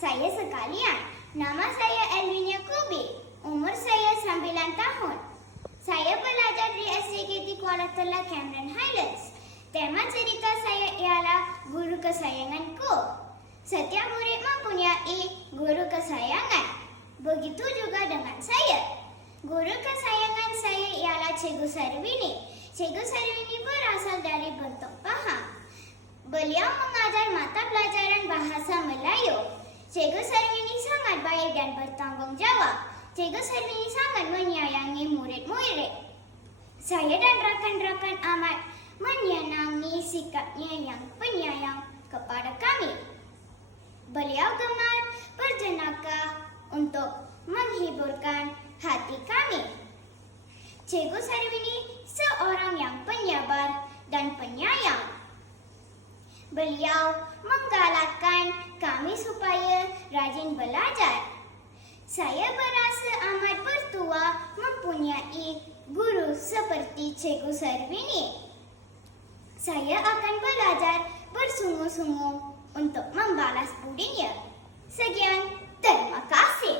saya sekalian. Nama saya Elvinia Kobe. Umur saya 9 tahun. Saya belajar di SDKT Kuala Telah, Cameron Highlands. Tema cerita saya ialah guru kesayanganku. Setiap murid mempunyai guru kesayangan. Begitu juga dengan saya. Guru kesayangan saya ialah Cikgu Sarwini. Cikgu Sarwini berasal dari Bentuk Pahang. Beliau mengajar mata pelajaran bahasa Melayu. Cikgu Sarwini sangat baik dan bertanggungjawab. Cikgu Sarwini sangat menyayangi murid-murid. Saya dan rakan-rakan amat menyenangi sikapnya yang penyayang kepada kami. Beliau gemar berjenaka untuk menghiburkan hati kami. Cikgu Sarwini seorang yang penyabar dan penyayang. Beliau menggalakkan kami supaya rajin belajar. Saya berasa amat bertuah mempunyai guru seperti Cikgu Sarwini. Saya akan belajar bersungguh-sungguh untuk membalas budinya. Sekian, terima kasih.